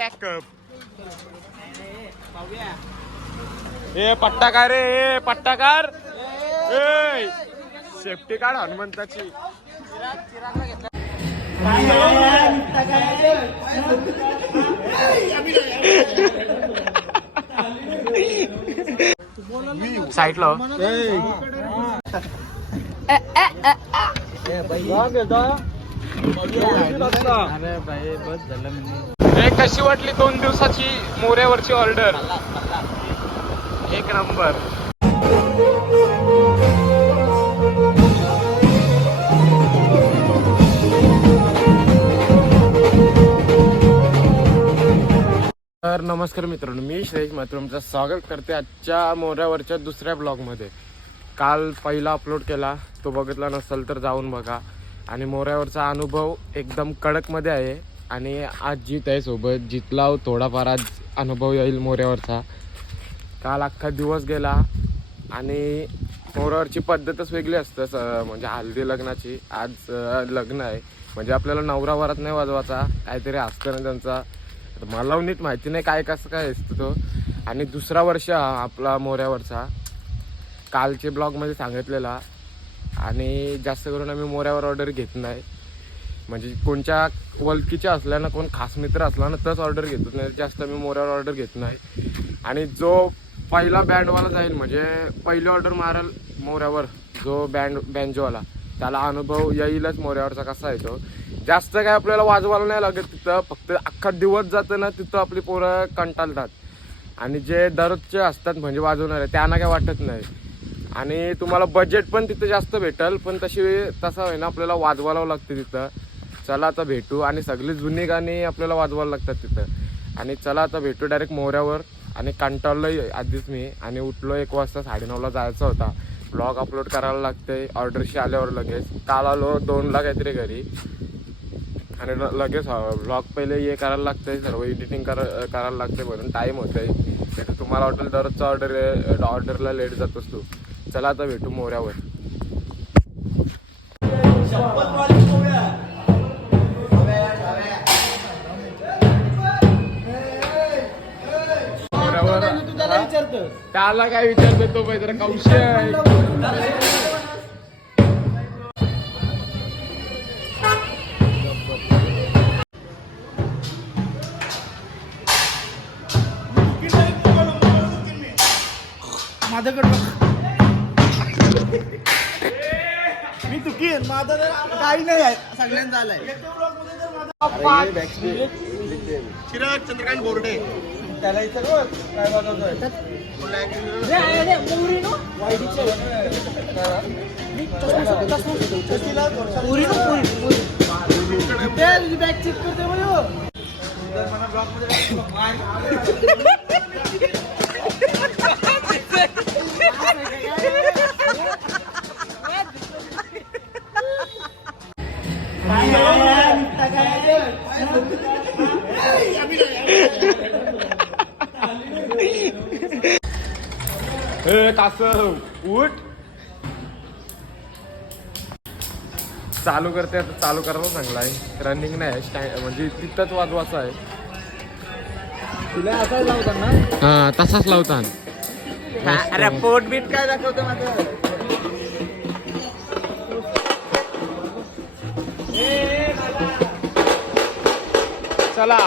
Backup. ए पट्टाकार ए पट्टाकार ए सेफ्टी कार्ड हनुमंताची. साईडला कशी वाटली 2 दिवसाची मोऱ्यावरची ऑर्डर? एक नंबर. तर नमस्कार मित्रांनो, मी श्रेयश मात्र तुमचं स्वागत करते आजच्या मोऱ्यावरच्या दुसऱ्या ब्लॉगमध्ये. काल पहिला अपलोड केला, तो बघितला नसेल तर जाऊन बघा. आणि मोऱ्यावरचा अनुभव एकदम कडकमध्ये आहे. आणि आज जीत आहे सोबत, जितला थोडाफार आज अनुभव येईल मोऱ्यावरचा. काल अख्खा दिवस गेला आणि मोऱ्यावरची पद्धतच वेगळी असतं, म्हणजे हल्दी लग्नाची. आज लग्न आहे म्हणजे आपल्याला नवरा वरात नाही वाजवायचा, काहीतरी असतं ना त्यांचा. मला नीट माहिती नाही काय कसं काय असतं तो. आणि दुसरा वर्ष आपला मोऱ्यावरचा कालचे ब्लॉगमध्ये सांगितलेला. आणि जास्त करून आम्ही मोऱ्यावर ऑर्डर घेत नाही, म्हणजे कोणच्या वलकीच्या असल्या ना, कोण खास मित्र असला ना तच ऑर्डर घेतो, नाही जास्त आम्ही मोऱ्यावर ऑर्डर घेत नाही. आणि जो पहिला बँडवाला जाईल, म्हणजे पहिली ऑर्डर मारेल मोऱ्यावर जो बँजोवाला, त्याला अनुभव येईलच मोऱ्यावरचा कसा आहे तो. जास्त काय आपल्याला वाजवायला नाही लागत तिथं, फक्त अख्खा दिवस जातं ना तिथं आपली पोरं कंटाळतात. आणि जे दररोजचे असतात म्हणजे वाजवणारे, त्यांना काय वाटत नाही. आणि तुम्हाला बजेट पण तिथं जास्त भेटेल, पण तसं आहे ना आपल्याला वाजवायला लागते तिथं. चला आता भेटू. आणि सगळी जुनी गाणी आपल्याला वाजवायला लागतात तिथं. आणि चला आता भेटू डायरेक्ट मोऱ्यावर. आणि कंटाळलोय आधीच मी, आणि उठलो 1 वाजता, 9:30ला जायचा होता. ब्लॉग अपलोड करायला लागते ऑर्डरशी आल्यावर लगेच. काल आलो 2ला काहीतरी घरी, आणि लगेच ब्लॉग पहिले हे करायला लागतंय, सर्व एडिटिंग करायला लागते, म्हणून टाईम होतंय. तर तुम्हाला हॉटेल दररोजचा ऑर्डरला लेट जातोस तू. चला आता भेटू मोऱ्यावर. त्याला काय विचारतो तो पाहिजे कौशल. मी चुकी माझं काही नाही आहे, सगळ्यांचा आलाय. चिराग चंद्रकांत बोर्डे त्याला इथं काय वाजवतोय. बॅग चेक करते मला ब्लॉक मध्ये. कसं उठ चालू करते आता. चालू करायला चांगला आहे, रनिंग नाही म्हणजे तिथंच वाजवायचं आहे. तुला असाच लावतात ना? हा तसाच लावतात. अरे पोट बीट काय दाखवतो माझं. चला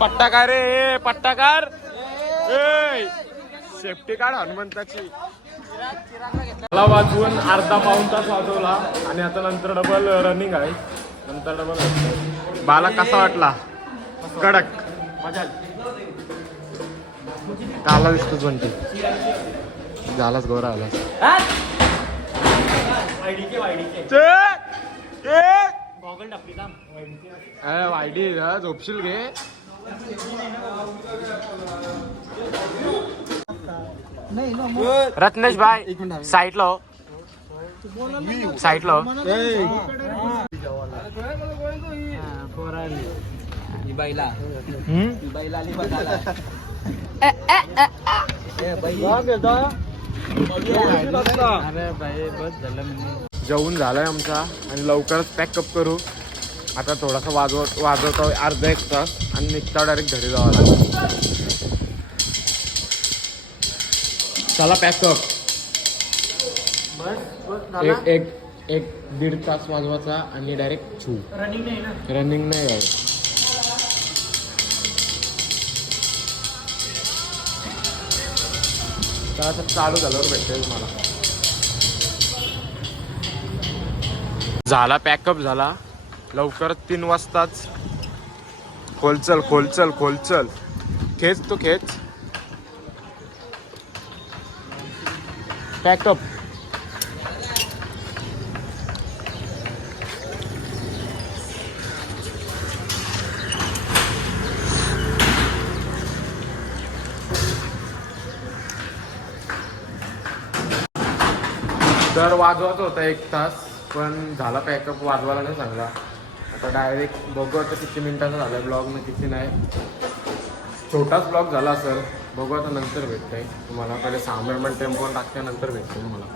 पट्टाकार रे पट्टाकार सेफ्टी कार्ड हनुमंताची मला वाजवून अर्धा पाऊण तास वाजवला आणि आता नंतर डबल रनिंग आहे नंतर डबल बाला कसा वाटला कडक मजा आला दिसतो कोणती झालाच गोरा आलास वायडी झोपशील घे रत्नेश भाई साईड लो साईड लो जेवून झालंय आमचा आणि लवकरच पॅकअप करू आता थोडासा वाजवतो अर्धा एक तास आणि निघता डायरेक्ट घरी जावं लागेल चला पॅकअप एक दीड तास वाजवायचा आणि डायरेक्ट छू रनिंग नाही आहे चालू झाल्यावर भेटेल मला झाला पॅकअप झाला लवकरच 3 वाजताच खोलचल खेच तो खेच पॅकअप तर वाजवायचं होता 1 तास पण झाला पॅकअप वाजवायला नाही चांगला आता डायरेक्ट बघू आता किती मिनिटाचा झाला ब्लॉग ना किती नाही छोटाच ब्लॉग झाला असेल बघू आता नंतर भेटतंय तुम्हाला पहिले सामरमन टेम्पो टाकल्यानंतर भेटते तुम्हाला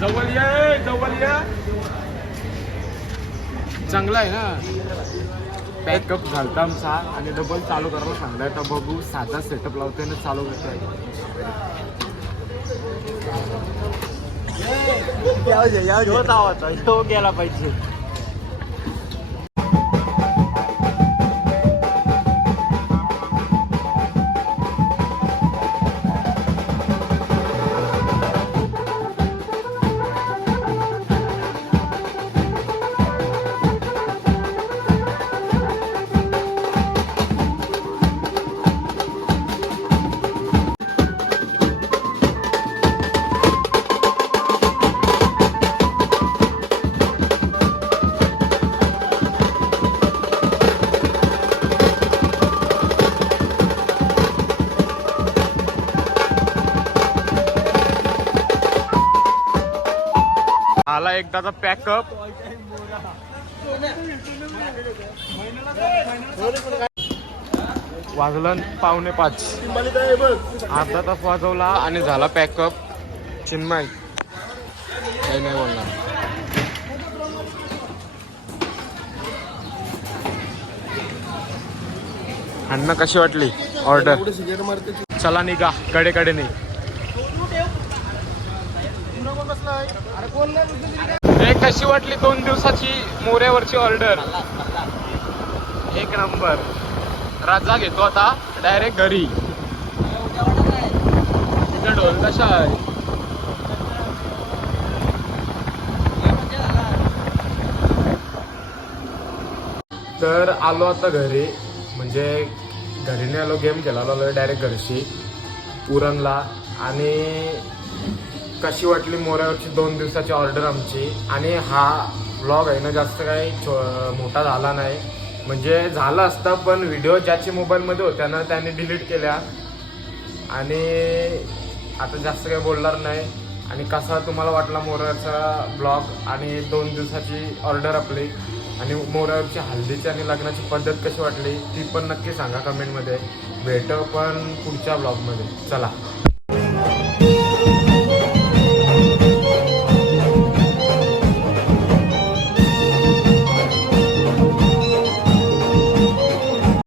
जवळ या चांगला आहे ना पॅकअप झालता आमचा आणि डबल चालू करायला सांगलाय तर बघू साधा सेटअप लावतोय ना चालू करतोय गेला पाहिजे आला एकदाचा पॅकअप वाजलं 4:45 अर्धा तास वाजवला आणि झाला पॅकअप चिन्मय काही नाही बोलणार अन्न कशी वाटली ऑर्डर चला निघा कडे नाही कशी वाटली 2 दिवसाची मोऱ्यावरची ऑर्डर 1 नंबर राजा घेतो आता डायरेक्ट घरी तिथं ढोल कशा आहे तर आलो आता घरी म्हणजे घरी नाही आलो गेम खेळायला डायरेक्ट घरशी उरणला आणि कशी वाटली मोऱ्यावरची 2 दिवसाची ऑर्डर आमची आणि हा व्लॉग आहे ना जास्त काही मोठा झाला नाही म्हणजे झाला असता पण व्हिडिओ ज्याच्या मोबाईलमध्ये होत्या ना त्याने डिलीट केल्या आणि आता जास्त काही बोलणार नाही आणि कसा तुम्हाला वाटला मोऱ्याचा ब्लॉग आणि 2 दिवसाची ऑर्डर आपली आणि मोऱ्यावरची हल्दीची आणि लग्नाची पद्धत कशी वाटली ती पण नक्की सांगा कमेंटमध्ये भेटू पण पुढच्या ब्लॉगमध्ये चला